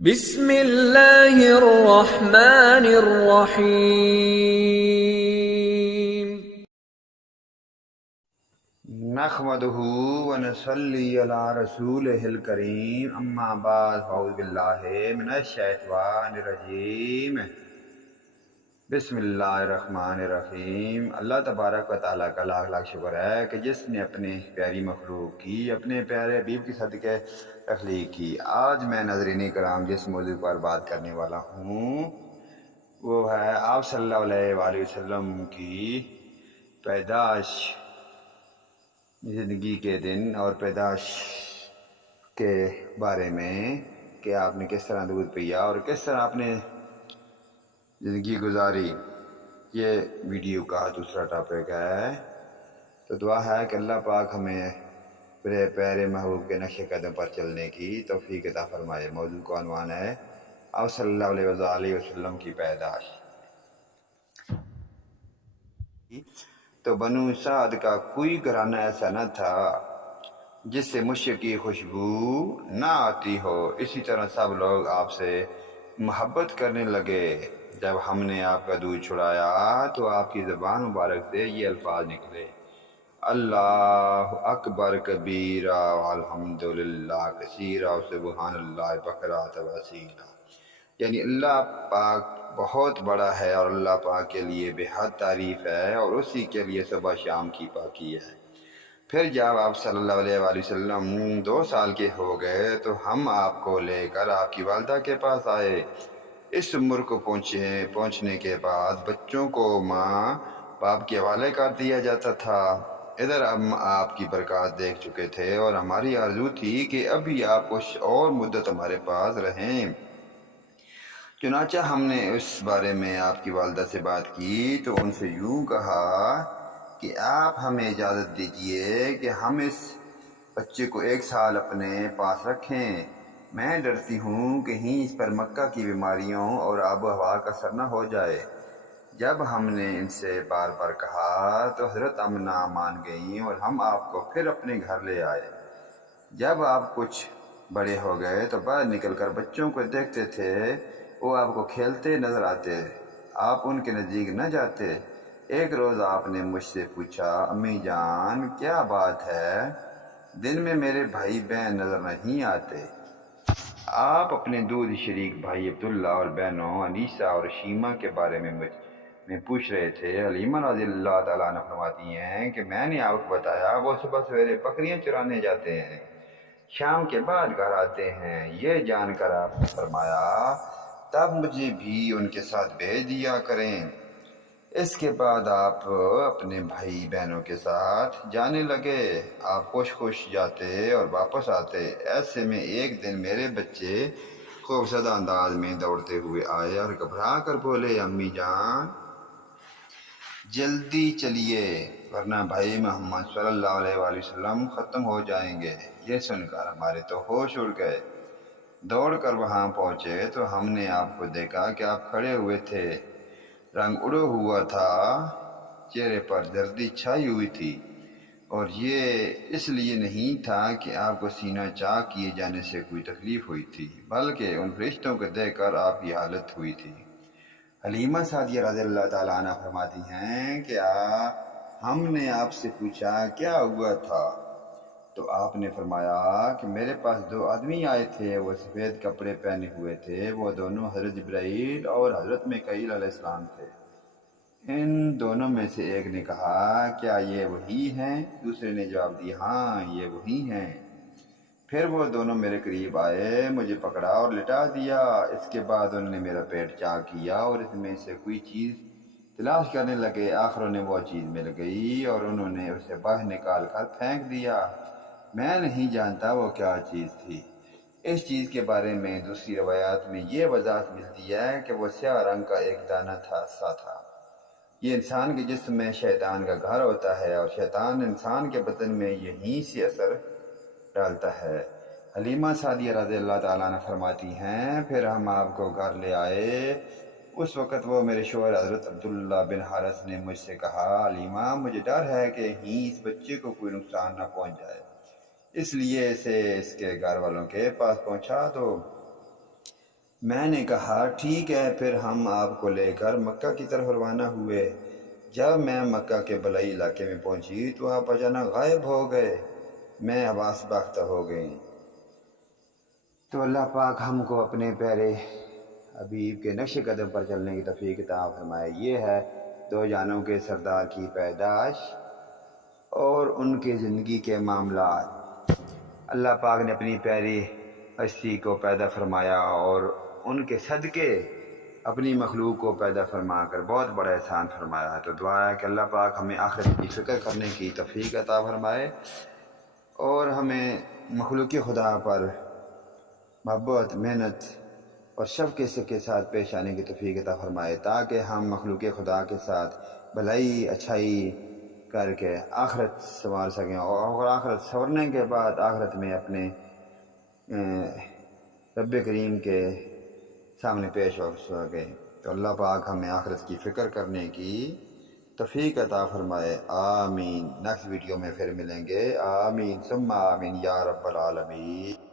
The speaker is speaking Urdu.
بسم اللہ الرحمن الرحیم۔ نحمدہ ونصلی علی رسولہ الکریم، اما بعد فاعوذ باللہ من الشیطان الرجیم، بسم اللہ الرحمن الرحیم۔ اللہ تبارک و تعالیٰ کا لاکھ لاکھ شکر ہے کہ جس نے اپنے پیاری مخلوق کی، اپنے پیارے حبیب کی صدقے تخلیق کی۔ آج میں ناظرین کرام جس موضوع پر بات کرنے والا ہوں وہ ہے آپ صلی اللہ علیہ وآلہ وسلم کی پیدائش، زندگی کے دن اور پیدائش کے بارے میں کہ آپ نے کس طرح دودھ پیا اور کس طرح آپ نے زندگی گزاری۔ یہ ویڈیو کا دوسرا ٹاپک ہے۔ تو دعا ہے کہ اللہ پاک ہمیں بڑے پیارے محبوب کے نقش قدم پر چلنے کی توفیق عطا فرمائے۔ موضوع کا عنوان ہے آپ صلی اللہ علیہ وسلم کی پیدائش۔ تو بنو سعد کا کوئی گھرانہ ایسا نہ تھا جس سے مشک کی خوشبو نہ آتی ہو۔ اسی طرح سب لوگ آپ سے محبت کرنے لگے۔ جب ہم نے آپ کا دودھ چھڑایا تو آپ کی زبان مبارک سے یہ الفاظ نکلے: اللہ اکبر کبیرہ والحمدللہ کثیرہ سبحان اللہ بکرۃ واسیلہ، یعنی اللہ پاک بہت بڑا ہے اور اللہ پاک کے لیے بے حد تعریف ہے اور اسی کے لیے صبح شام کی پاکی ہے۔ پھر جب آپ صلی اللہ علیہ وآلہ وسلم 2 سال کے ہو گئے تو ہم آپ کو لے کر آپ کی والدہ کے پاس آئے۔ اس عمر کو پہنچنے کے بعد بچوں کو ماں باپ کے حوالے کر دیا جاتا تھا۔ ادھر ہم آپ کی برکات دیکھ چکے تھے اور ہماری آرزو تھی کہ ابھی آپ کچھ اور مدت ہمارے پاس رہیں۔ چنانچہ ہم نے اس بارے میں آپ کی والدہ سے بات کی تو ان سے یوں کہا کہ آپ ہمیں اجازت دیجئے کہ ہم اس بچے کو 1 سال اپنے پاس رکھیں۔ میں ڈرتی ہوں کہیں اس پر مکہ کی بیماریوں اور آب و ہوا کا اثر نہ ہو جائے۔ جب ہم نے ان سے بار بار کہا تو حضرت آمنہ مان گئیں اور ہم آپ کو پھر اپنے گھر لے آئے۔ جب آپ کچھ بڑے ہو گئے تو باہر نکل کر بچوں کو دیکھتے تھے، وہ آپ کو کھیلتے نظر آتے، آپ ان کے نزدیک نہ جاتے۔ ایک روز آپ نے مجھ سے پوچھا: امی جان کیا بات ہے، دن میں میرے بھائی بہن نظر نہیں آتے؟ آپ اپنے دودھ شریک بھائی عبداللہ اور بہنوں انیسہ اور شیمہ کے بارے میں مجھ میں پوچھ رہے تھے۔ حلیمہ رضی اللہ تعالیٰ عنہ فرماتی ہیں کہ میں نے آپ کو بتایا وہ صبح سویرے بکریاں چرانے جاتے ہیں، شام کے بعد گھر آتے ہیں۔ یہ جان کر آپ نے فرمایا تب مجھے بھی ان کے ساتھ بھیج دیا کریں۔ اس کے بعد آپ اپنے بھائی بہنوں کے ساتھ جانے لگے۔ آپ خوش جاتے اور واپس آتے۔ ایسے میں ایک دن میرے بچے خوفزدہ انداز میں دوڑتے ہوئے آئے اور گھبرا کر بولے: امی جان جلدی چلیے ورنہ بھائی محمد صلی اللہ علیہ وآلہ وسلم ختم ہو جائیں گے۔ یہ سن کر ہمارے تو ہوش اڑ گئے۔ دوڑ کر وہاں پہنچے تو ہم نے آپ کو دیکھا کہ آپ کھڑے ہوئے تھے، رنگ اڑا ہوا تھا، چہرے پر زردی چھائی ہوئی تھی، اور یہ اس لیے نہیں تھا کہ آپ کو سینہ چاک کیے جانے سے کوئی تکلیف ہوئی تھی، بلکہ ان فرشتوں کو دیکھ کر آپ کی حالت ہوئی تھی۔ حلیمہ سعدیہ رضی اللہ تعالیٰ عنہ فرماتی ہیں کہ ہم نے آپ سے پوچھا کیا ہوا تھا تو آپ نے فرمایا کہ میرے پاس 2 آدمی آئے تھے، وہ سفید کپڑے پہنے ہوئے تھے، وہ دونوں حضرت جبرائیل اور حضرت میکائیل علیہ السلام تھے۔ ان دونوں میں سے ایک نے کہا کیا یہ وہی ہیں؟ دوسرے نے جواب دیا ہاں یہ وہی ہیں۔ پھر وہ دونوں میرے قریب آئے، مجھے پکڑا اور لٹا دیا۔ اس کے بعد انہوں نے میرا پیٹ چاک کیا اور اس میں سے کوئی چیز تلاش کرنے لگے۔ آخر انہیں وہ چیز مل گئی اور انہوں نے اسے باہر نکال کر پھینک دیا۔ میں نہیں جانتا وہ کیا چیز تھی۔ اس چیز کے بارے میں دوسری روایات میں یہ وضاحت ملتی ہے کہ وہ سیاہ رنگ کا ایک دانہ سا تھا۔ یہ انسان کے جسم میں شیطان کا گھر ہوتا ہے اور شیطان انسان کے بدن میں یہیں سے اثر ڈالتا ہے۔ حلیمہ سعدیہ رضی اللہ تعالیٰ عنہ فرماتی ہیں پھر ہم آپ کو گھر لے آئے۔ اس وقت وہ میرے شوہر حضرت عبداللہ بن حارث نے مجھ سے کہا: حلیمہ مجھے ڈر ہے کہ کہیں اس بچے کو کوئی نقصان نہ پہنچ جائے، اس لیے اسے اس کے گھر والوں کے پاس پہنچا دو۔ میں نے کہا ٹھیک ہے، پھر ہم آپ کو لے کر مکہ کی طرف روانہ ہوئے۔ جب میں مکہ کے بلائی علاقے میں پہنچی تو آپ اچانک غائب ہو گئے، میں حواس باختہ ہو گئی۔ تو اللہ پاک ہم کو اپنے پیارے حبیب کے نقش قدم پر چلنے کی توفیق عطا فرمائے۔ یہ ہے دو جہانوں کے سردار کی پیدائش اور ان کے زندگی کے معاملات۔ اللہ پاک نے اپنی پیاری ہستی کو پیدا فرمایا اور ان کے صدقے اپنی مخلوق کو پیدا فرما کر بہت بڑا احسان فرمایا ہے۔ تو دعا ہے کہ اللہ پاک ہمیں آخرت کی فکر کرنے کی توفیق عطا فرمائے اور ہمیں مخلوق خدا پر محبت، محنت اور شفقت کے ساتھ پیش آنے کی توفیق عطا فرمائے، تاکہ ہم مخلوق خدا کے ساتھ بھلائی اچھائی کر کے آخرت سنوار سکیں، اور آخرت سنورنے کے بعد آخرت میں اپنے رب کریم کے سامنے پیش ہو سکیں۔ تو اللہ پاک ہمیں آخرت کی فکر کرنے کی توفیق عطا فرمائے۔ آمین۔ نیکسٹ ویڈیو میں پھر ملیں گے۔ آمین ثم آمین یا رب العالمین۔